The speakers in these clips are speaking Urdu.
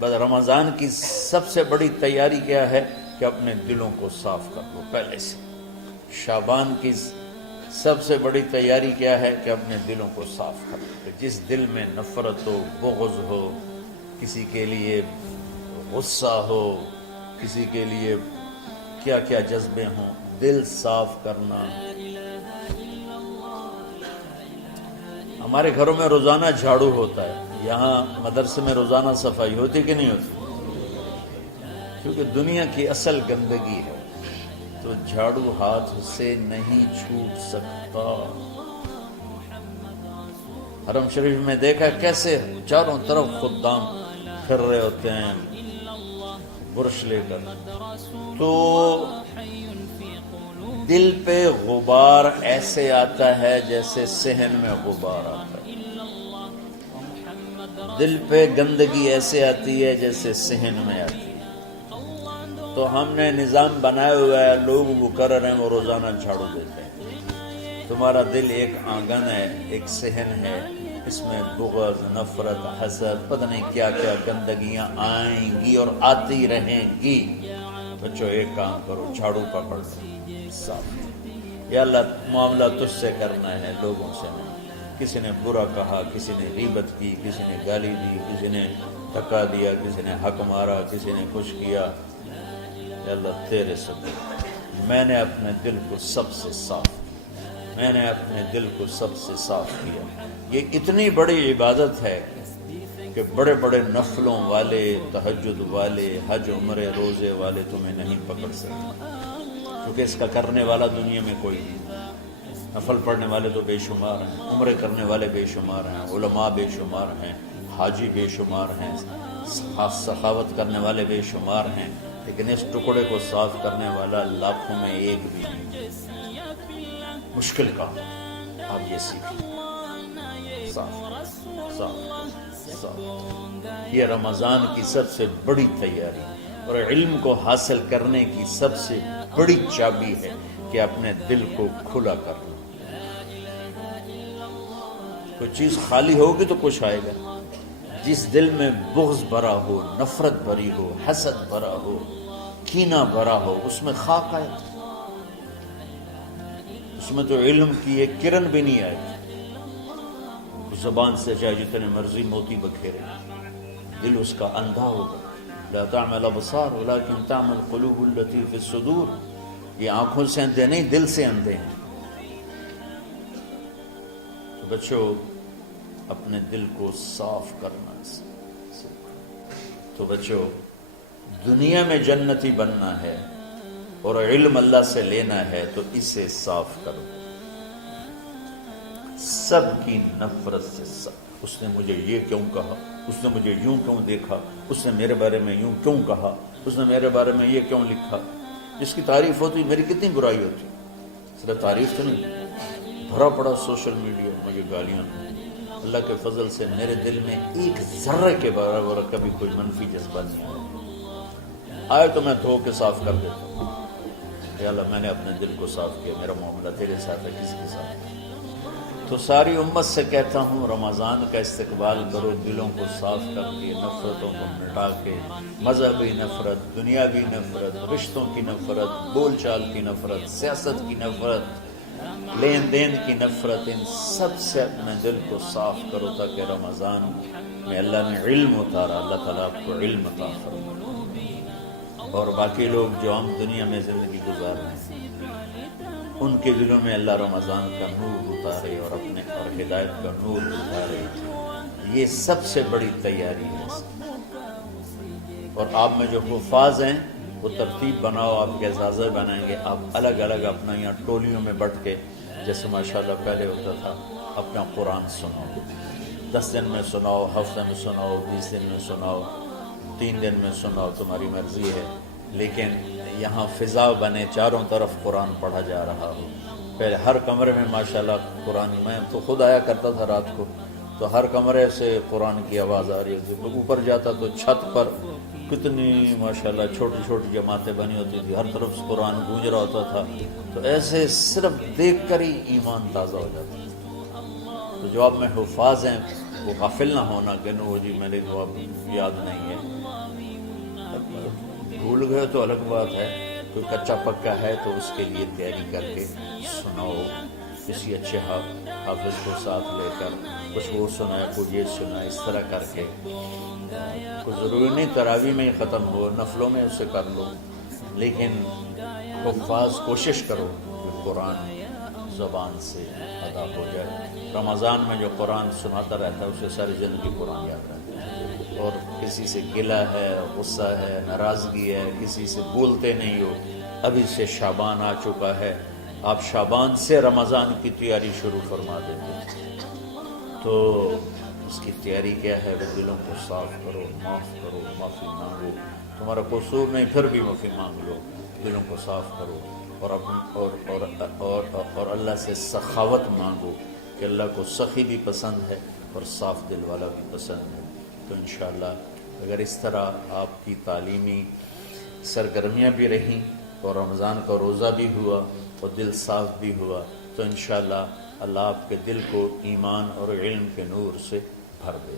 بس رمضان کی سب سے بڑی تیاری کیا ہے کہ اپنے دلوں کو صاف کر لو پہلے سے۔ شعبان کی سب سے بڑی تیاری کیا ہے کہ اپنے دلوں کو صاف کر لو۔ جس دل میں نفرت ہو، بغض ہو، کسی کے لیے غصہ ہو، کسی کے لیے کیا کیا جذبے ہوں، دل صاف کرنا۔ ہمارے گھروں میں روزانہ جھاڑو ہوتا ہے، یہاں مدرسے میں روزانہ صفائی ہوتی کہ نہیں ہوتی؟ کیونکہ دنیا کی اصل گندگی ہے تو جھاڑو ہاتھ سے نہیں چھوٹ سکتا۔ حرم شریف میں دیکھا کیسے چاروں طرف خدام پھر رہے ہوتے ہیں برش لے کر، تو دل پہ غبار ایسے آتا ہے جیسے صحن میں غبار آتا ہے، دل پہ گندگی ایسے آتی ہے جیسے صحن میں آتی ہے۔ تو ہم نے نظام بنایا ہوا ہے، لوگ وہ کر رہے ہیں، وہ روزانہ جھاڑو دیتے ہیں۔ تمہارا دل ایک آنگن ہے، ایک صحن ہے، اس میں بغض، نفرت، حسد، پتہ نہیں کیا کیا گندگیاں آئیں گی اور آتی رہیں گی۔ بچوں ایک کام کرو، جھاڑو پکڑ لو، صاف۔ یا اللہ معاملہ تجھ سے کرنا ہے، لوگوں سے نہیں۔ کسی نے برا کہا، کسی نے غیبت کی، کسی نے گالی دی، کسی نے دھکا دیا، کسی نے حق مارا، کسی نے کچھ کیا، یا اللہ تیرے سے میں نے اپنے دل کو سب سے صاف کیا، میں نے اپنے دل کو سب سے صاف کیا۔ یہ اتنی بڑی عبادت ہے کہ بڑے بڑے نفلوں والے، تہجد والے، حج عمرے روزے والے تمہیں نہیں پکڑ سکتے، کیونکہ اس کا کرنے والا دنیا میں کوئی نہیں۔ نفل پڑھنے والے تو بے شمار ہیں، عمرے کرنے والے بے شمار ہیں، علماء بے شمار ہیں، حاجی بے شمار ہیں، سخاوت کرنے والے بے شمار ہیں، لیکن اس ٹکڑے کو صاف کرنے والا لاکھوں میں ایک بھی نہیں۔ مشکل کام آپ یہ سیکھیں، صاف صاف صاف۔ یہ رمضان کی سب سے بڑی تیاری اور علم کو حاصل کرنے کی سب سے بڑی چابی ہے کہ اپنے دل کو کھلا کر لو۔ کوئی چیز خالی ہوگی تو کچھ آئے گا۔ جس دل میں بغض بھرا ہو، نفرت بھری ہو، حسد بھرا ہو، کینہ بھرا ہو، اس میں خاک آئے، اس میں تو علم کی ایک کرن بھی نہیں آئے گی۔ زبان سے چاہے جتنے مرضی موتی بکھیرے، دل اس کا اندھا ہوگا۔ لا تعمل ابصار ولكن تعمل قلوب التي في الصدور۔ یہ آنکھوں سے اندھے نہیں، دل سے اندھے ہیں۔ تو بچوں اپنے دل کو صاف کرنا تو بچوں دنیا میں جنتی بننا ہے اور علم اللہ سے لینا ہے تو اسے صاف کرو۔ سب کی نفرت سے صاف۔ اس نے مجھے یہ کیوں کہا، اس نے مجھے یوں کیوں دیکھا، اس نے میرے بارے میں یوں کیوں کہا، اس نے میرے بارے میں یہ کیوں لکھا۔ جس کی تعریف ہوتی میری کتنی برائی ہوتی، صرف تعریف تو نہیں، بھرا پڑا سوشل میڈیا مجھے گالیاں۔ اللہ کے فضل سے میرے دل میں ایک ذرے کے برابر کبھی کوئی منفی جذبہ نہیں آیا، آئے تو میں دھو کے صاف کر دیتا ہوں۔ یا اللہ میں نے اپنے دل کو صاف کیا، میرا معاملہ تیرے ساتھ ہے، کسی کے ساتھ ہے۔ تو ساری امت سے کہتا ہوں رمضان کا استقبال کرو، دلوں کو صاف کر کے، نفرتوں کو مٹا کے، مذہبی نفرت، دنیاوی نفرت، رشتوں کی نفرت، بول چال کی نفرت، سیاست کی نفرت، لین دین کی نفرت، ان سب سے اپنے دل کو صاف کرو تاکہ رمضان میں اللہ نے علم اتارا، اللہ تعالیٰ آپ کو علم عطا فرمائے، اور باقی لوگ جو ہم دنیا میں زندگی گزار رہے ہیں ان کے دلوں میں اللہ رمضان کا نور اتارے اور اپنے اور ہدایت کا نور اتارے۔ یہ سب سے بڑی تیاری ہے۔ اور آپ میں جو حفاظ ہیں وہ ترتیب بناؤ، آپ کے اعزازہ بنائیں گے، آپ الگ الگ اپنا یہاں ٹولیوں میں بٹ کے، جیسے ماشاءاللہ پہلے ہوتا تھا، اپنا قرآن سناؤ، 10 دن میں سناؤ، ہفتہ میں سناؤ، 20 دن میں سناؤ، 3 دن میں سناؤ، تمہاری مرضی ہے، لیکن یہاں فضا بنے، چاروں طرف قرآن پڑھا جا رہا ہو۔ پہلے ہر کمرے میں ماشاءاللہ قرآن، میں تو خود آیا کرتا تھا رات کو، تو ہر کمرے سے قرآن کی آواز آ رہی ہوتی، اوپر جاتا تو چھت پر کتنی ماشاءاللہ چھوٹی چھوٹی جماعتیں بنی ہوتی تھی، ہر طرف سے قرآن گونج رہا ہوتا تھا، تو ایسے صرف دیکھ کر ہی ایمان تازہ ہو جاتا ہے۔ تو جو آپ میں حفاظ ہیں وہ غافل نہ ہونا کہ نو جی میرے کو اب یاد نہیں ہے، بھول گئے تو الگ بات ہے، کوئی کچا پکا ہے تو اس کے لیے تیاری کر کے سناؤ، کسی اچھے حافظ کو ساتھ لے کر کچھ وہ سنائے، کوئی یہ سنائے، اس طرح کر کے. کوئی ضروری نہیں تراویح میں ہی ختم ہو، نفلوں میں اسے کر لو، لیکن حفاظ کوشش کرو کہ قرآن زبان سے ادا ہو جائے. رمضان میں جو قرآن سناتا رہتا ہے اسے ساری زندگی قرآن یاد رہتا ہے. اور کسی سے گلہ ہے، غصہ ہے، ناراضگی ہے، کسی سے بولتے نہیں ہو. ابھی سے شعبان آ چکا ہے، آپ شعبان سے رمضان کی تیاری شروع فرما دیتے ہیں. تو اس کی تیاری کیا ہے؟ وہ دلوں کو صاف کرو، معاف کرو، معافی مانگو. تمہارا قصور نہیں پھر بھی معافی مانگ لو، دلوں کو صاف کرو. اور اللہ سے سخاوت مانگو کہ اللہ کو سخی بھی پسند ہے اور صاف دل والا بھی پسند ہے. تو انشاءاللہ اگر اس طرح آپ کی تعلیمی سرگرمیاں بھی رہیں اور رمضان کا روزہ بھی ہوا اور دل صاف بھی ہوا تو انشاءاللہ اللہ آپ کے دل کو ایمان اور علم کے نور سے بھر دے.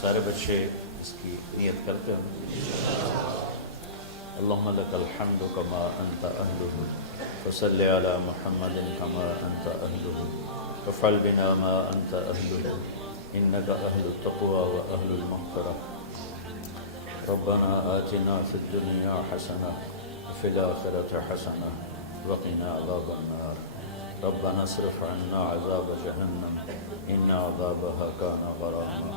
سارے بچے اس کی نیت کرتے ہیں. اللہم لک الحمد کما انت اہلہ فصل علی محمد کما انت اہلہ وفعل بنا ما انت اہلہ انک اہل التقوی و اہل المغفرہ. ربنا آتنا فی الدنیا حسنہ وفی الآخرۃ حسنہ وقنا عذاب النار. ربنا اصرف عنا عذاب جہنم ان عذابها كان غراما.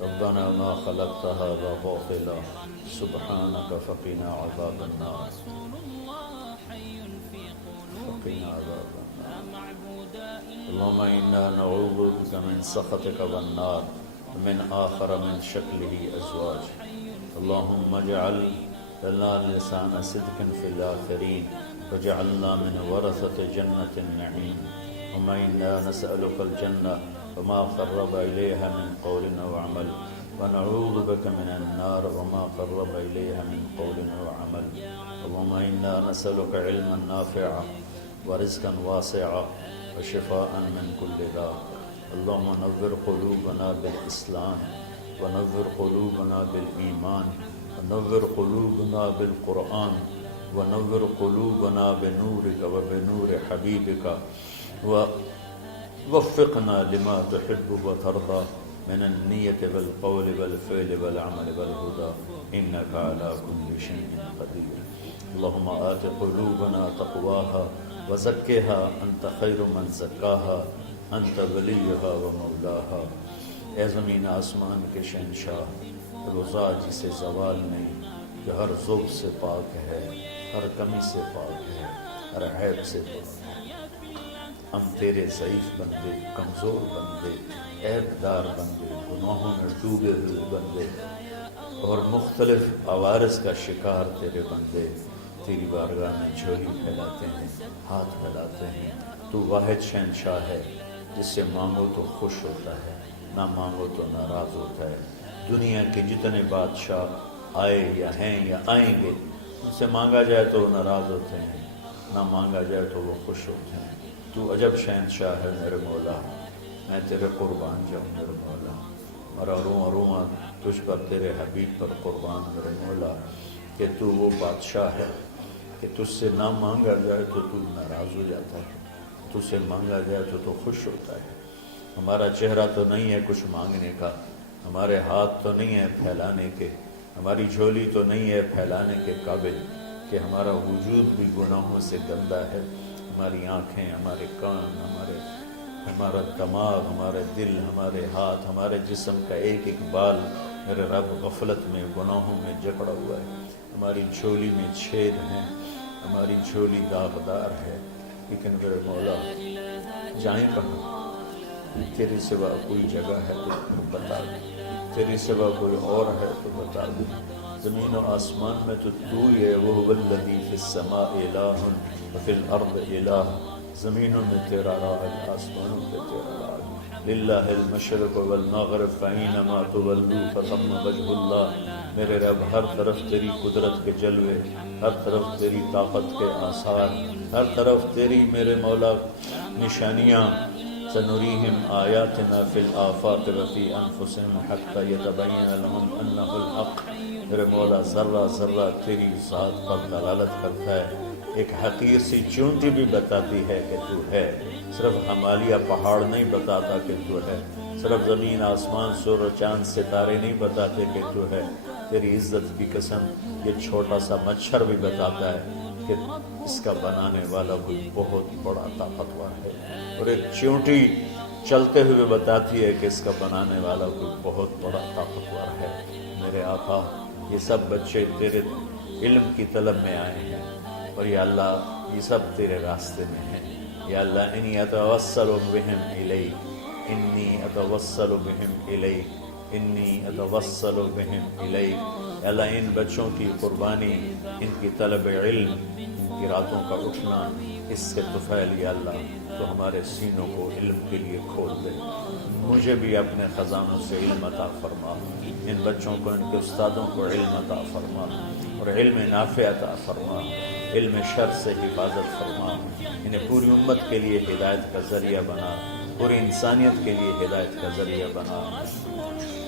ربنا ما خلقت هذا باطلا سبحانك فقنا عذاب النار. فقنا عذاب النار. اللهم إنا نعوذ بك من سخطك والنار ومن آخر من شكله أزواج. اللهم اجعل لنا لسان صدق في الآخرين وجعلنا من ورثة جنة النعيم. اللهم إنا نسألك الجنة وما قرب إليها من قول وعمل ونعوذ بك من النار وما قرب إليها من قول وعمل. اللهم إنا نسألك علما نافعا ورزقا واسعا وشفاء من كل داء. اللهم نور قلوبنا بالإسلام ونور قلوبنا بالإيمان ونور قلوبنا بالقرآن ونور قلوبنا بنورك وبنور حبيبك ووفقنا لما تحب وترضى من النية والقول والفعل والعمل والهدى إنك على كل شيء قدير. اللهم آت قلوبنا تقواها وزكها أنت خير من زكاها أنت وليها ومولاها. اے زمین آسمان کے شہنشاہ، روزہ جسے زوال نہیں، جو ہر ذوق سے پاک ہے، ہر کمی سے پاک ہے، ہر عیب سے پاک ہے. ہم تیرے ضعیف بندے، کمزور بندے، عیب دار بندے، گناہوں میں ڈوبے ہوئے بندے اور مختلف عوارض کا شکار تیرے بندے تیری بارگاہ میں جھولی پھیلاتے ہیں، ہاتھ پھیلاتے ہیں. تو واحد شہنشاہ ہے جس سے مانگو تو خوش ہوتا ہے، نہ مانگو تو ناراض ہوتا ہے. دنیا کے جتنے بادشاہ آئے یا ہیں یا آئیں گے، ان سے مانگا جائے تو وہ ناراض ہوتے ہیں، نہ مانگا جائے تو وہ خوش ہوتے ہیں. تو عجب شہنشاہ ہے میرے مولا، میں تیرے قربان جاؤں میرے مولا. میرا رواں رواں تجھ پر، تیرے حبیب پر قربان میرے مولا، کہ تو وہ بادشاہ ہے کہ تجھ سے نہ مانگا جائے تو تو ناراض ہو جاتا ہے، تجھ سے مانگا جائے تو خوش ہوتا ہے. ہمارا چہرہ تو نہیں ہے کچھ مانگنے کا، ہمارے ہاتھ تو نہیں ہے پھیلانے کے، ہماری جھولی تو نہیں ہے پھیلانے کے قابل، کہ ہمارا وجود بھی گناہوں سے گندا ہے. ہماری آنکھیں، ہمارے کان، ہمارا دماغ، ہمارے دل، ہمارے ہاتھ، ہمارے جسم کا ایک ایک بال میرے رب غفلت میں، گناہوں میں جکڑا ہوا ہے. ہماری جھولی میں چھید ہیں، ہماری جھولی داغدار ہے. لیکن میرے مولا جائیں کہاں؟ تیرے سوا کوئی جگہ ہے تو بتا دے، تیرے سوا کوئی اور ہے تو بتا دے. زمین و آسمان میں تو ہی ہے. وَهُوَ الَّذِي فِي السَّمَاءِ إِلَٰهٌ وَفِي الْأَرْضِ إِلَٰهٌ. زمینوں میں تیرا راج، آسمانوں پہ تیرا راج. لِلَّهِ الْمَشْرِقُ وَالْمَغْرِبُ فَأَيْنَمَا تُوَلُّوا فَثَمَّ وَجْهُ اللَّهِ. میرے رب ہر طرف تیری قدرت کے جلوے، ہر طرف تیری طاقت کے آثار، ہر طرف تیری میرے مولا نشانیاں. سنريهم آياتنا في الآفاق وفي أنفسهم حتى يتبين لهم أنه الحق میرے مولا ذرہ ذرہ تیری ذات پر دلالت کرتا ہے، ایک حقیر سی چونٹی بھی بتاتی ہے کہ تو ہے، صرف ہمالیہ پہاڑ نہیں بتاتا کہ تو ہے، صرف زمین آسمان سور و چاند ستارے نہیں بتاتے کہ تو ہے، تیری عزت کی قسم یہ چھوٹا سا مچھر بھی بتاتا ہے کہ اس کا بنانے والا کوئی بہت بڑا طاقتور ہے، اور ایک چونٹی چلتے ہوئے بتاتی ہے کہ اس کا بنانے والا کوئی بہت بڑا طاقتور ہے۔ میرے آقا، یہ سب بچے تیرے علم کی طلب میں آئے ہیں، اور یا اللہ یہ سب تیرے راستے میں ہیں۔ یا اللہ انی اتوسل بہم الیک، انی اتوسل بہم الیک، انی اتوسل بہم الیک۔ یا اللہ ان بچوں کی قربانی، ان کی طلب علم، ان کی راتوں کا اٹھنا، اس سے طفیل یا اللہ تو ہمارے سینوں کو علم کے لیے کھول دے۔ مجھے بھی اپنے خزانوں سے علم عطا فرما، ان بچوں کو، ان کے استادوں کو علم عطا فرما، اور علم نافع عطا فرما، علم شر سے حفاظت فرما، انہیں پوری امت کے لیے ہدایت کا ذریعہ بنا، پوری انسانیت کے لیے ہدایت کا ذریعہ بنا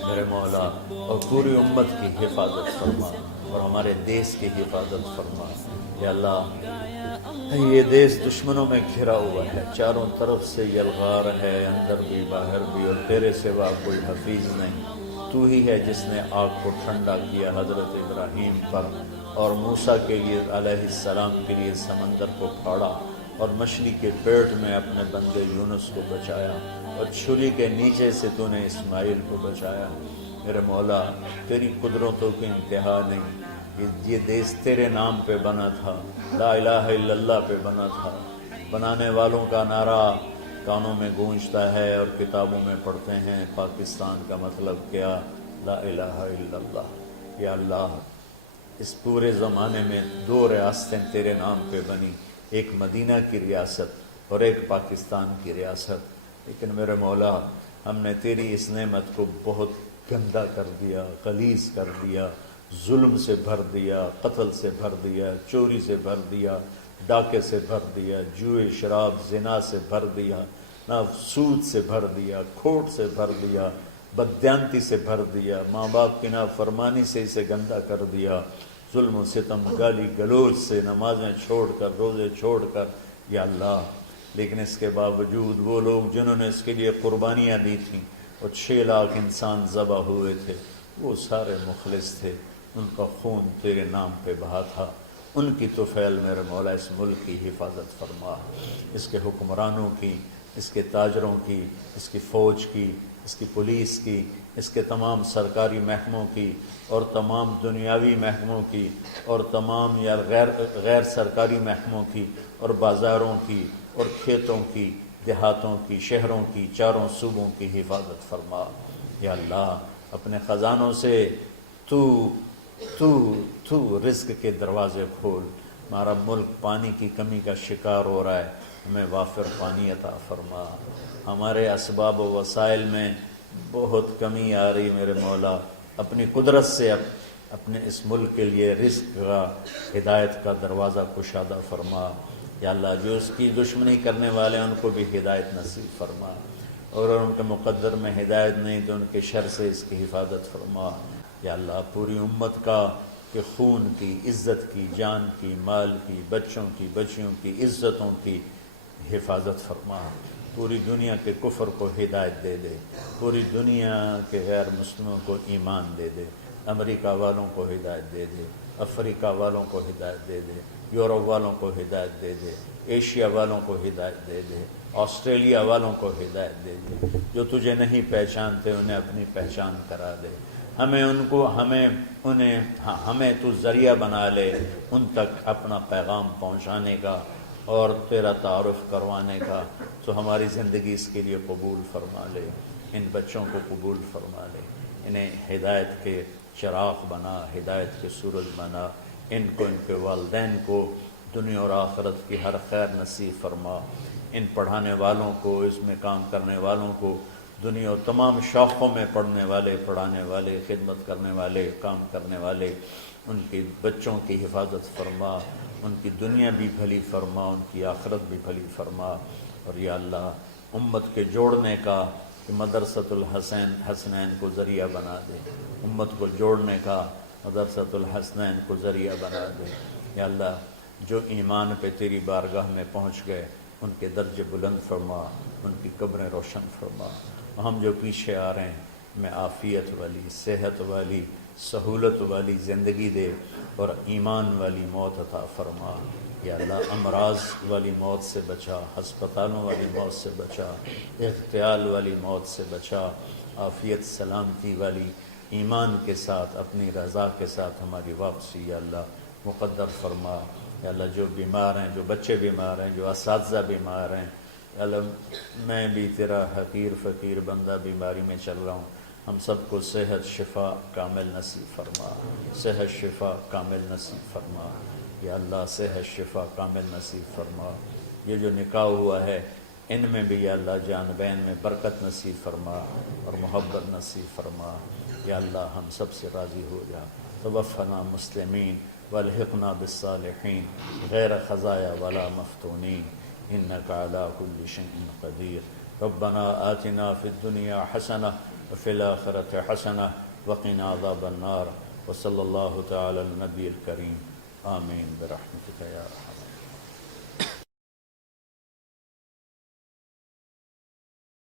میرے مولا، اور پوری امت کی حفاظت فرما، اور ہمارے دیس کی حفاظت فرما۔ یا اللہ یہ دیس دشمنوں میں گھرا ہوا ہے، چاروں طرف سے یلغار ہے، اندر بھی باہر بھی، اور تیرے سوا کوئی حفیظ نہیں۔ تو ہی ہے جس نے آگ کو ٹھنڈا کیا حضرت ابراہیم پر، اور موسیٰ کے لیے علیہ السلام کے لیے سمندر کو پھاڑا، اور مچھلی کے پیٹ میں اپنے بندے یونس کو بچایا، اور چھری کے نیچے سے تو نے اسماعیل کو بچایا۔ میرے مولا تیری قدرتوں کی انتہا نہیں، یہ دیس تیرے نام پہ بنا تھا، لا الہ الا اللہ پہ بنا تھا۔ بنانے والوں کا نعرہ کانوں میں گونجتا ہے اور کتابوں میں پڑھتے ہیں، پاکستان کا مطلب کیا؟ لا الہ الا اللہ۔ یا اللہ اس پورے زمانے میں 2 ریاستیں تیرے نام پہ بنی، ایک مدینہ کی ریاست اور ایک پاکستان کی ریاست، لیکن میرے مولا ہم نے تیری اس نعمت کو بہت گندا کر دیا، غلیظ کر دیا، ظلم سے بھر دیا، قتل سے بھر دیا، چوری سے بھر دیا، ڈاکے سے بھر دیا، جوئے شراب زنا سے بھر دیا، نہ سود سے بھر دیا، کھوٹ سے بھر دیا، بددیانتی سے بھر دیا، ماں باپ کی نافرمانی سے اسے گندا کر دیا، ظلم و ستم، گالی گلوچ سے، نمازیں چھوڑ کر، روزے چھوڑ کر، یا اللہ لیکن اس کے باوجود وہ لوگ جنہوں نے اس کے لیے قربانیاں دی تھیں، اور 6 لاکھ انسان ذبح ہوئے تھے، وہ سارے مخلص تھے، ان کا خون تیرے نام پہ بہا تھا، ان کی طفیل میرے مولا اس ملک کی حفاظت فرما، اس کے حکمرانوں کی، اس کے تاجروں کی، اس کی فوج کی، اس کی پولیس کی، اس کے تمام سرکاری محکموں کی، اور تمام دنیاوی محکموں کی، اور تمام یا غیر سرکاری محکموں کی، اور بازاروں کی، اور کھیتوں کی، دیہاتوں کی، شہروں کی، چاروں صوبوں کی حفاظت فرما۔ یا اللہ اپنے خزانوں سے تو رزق کے دروازے کھول، ہمارا ملک پانی کی کمی کا شکار ہو رہا ہے، ہمیں وافر پانی عطا فرما، ہمارے اسباب و وسائل میں بہت کمی آ رہی میرے مولا، اپنی قدرت سے اپنے اس ملک کے لیے رزق کا، ہدایت کا دروازہ کشادہ فرما۔ یا اللہ جو اس کی دشمنی کرنے والے ہیں ان کو بھی ہدایت نصیب فرما، اور ان کے مقدر میں ہدایت نہیں تو ان کے شر سے اس کی حفاظت فرما۔ یا اللہ پوری امت کا کہ خون کی، عزت کی، جان کی، مال کی، بچوں کی، بچیوں کی، عزتوں کی حفاظت فرما، پوری دنیا کے کفر کو ہدایت دے دے، پوری دنیا کے غیر مسلموں کو ایمان دے دے، امریکہ والوں کو ہدایت دے دے، افریقہ والوں کو ہدایت دے دے، یورپ والوں کو ہدایت دے دے، ایشیا والوں کو ہدایت دے دے، آسٹریلیا والوں کو ہدایت دے دے، جو تجھے نہیں پہچانتے انہیں اپنی پہچان کرا دے، ہمیں تو ذریعہ بنا لے ان تک اپنا پیغام پہنچانے کا اور تیرا تعارف کروانے کا، تو ہماری زندگی اس کے لیے قبول فرما لے، ان بچوں کو قبول فرما لے، انہیں ہدایت کے چراغ بنا، ہدایت کے سورج بنا، ان کو، ان کے والدین کو دنیا اور آخرت کی ہر خیر نصیب فرما، ان پڑھانے والوں کو، اس میں کام کرنے والوں کو، دنیا اور تمام شاخوں میں پڑھنے والے، پڑھانے والے، خدمت کرنے والے، کام کرنے والے، ان کی بچوں کی حفاظت فرما، ان کی دنیا بھی بھلی فرما، ان کی آخرت بھی بھلی فرما، اور یا اللہ امت کے جوڑنے کا کہ مدرسۃ الحسنین کو ذریعہ بنا دے، امت کو جوڑنے کا مدرسۃ الحسنین کو ذریعہ بنا دے۔ یا اللہ جو ایمان پہ تیری بارگاہ میں پہنچ گئے ان کے درجے بلند فرما، ان کی قبریں روشن فرما۔ ہم جو پیچھے آ رہے ہیں میں عافیت والی، صحت والی، سہولت والی زندگی دے اور ایمان والی موت عطا فرما۔ یا اللہ امراض والی موت سے بچا، ہسپتالوں والی موت سے بچا، اغتیال والی موت سے بچا، عافیت سلامتی والی ایمان کے ساتھ اپنی رضا کے ساتھ ہماری واپسی یا اللہ مقدر فرما۔ یا اللہ جو بیمار ہیں، جو بچے بیمار ہیں، جو اساتذہ بیمار ہیں، یا اللہ میں بھی تیرا حقیر فقیر بندہ بیماری میں چل رہا ہوں، ہم سب کو صحت شفا کامل نصیب فرما، صحت شفا کامل نصیب فرما۔ یا اللہ صحت شفا کامل نصیب فرما۔ یہ جو نکاح ہوا ہے ان میں بھی یا اللہ جان بین میں برکت نصیب فرما اور محبت نصیب فرما۔ یا اللہ ہم سب سے راضی ہو جا۔ توفنا مسلمین والحقنا بالصالحین غیر خزایا ولا مفتونین انک علی کل شیء قدیر۔ ربنا آتنا فی الدنیا حسنہ وفی الآخرۃ حسنہ وقنا عذاب النار۔ وصلی اللہ تعالی علی النبی الکریم آمین برحمتک یا ارحم۔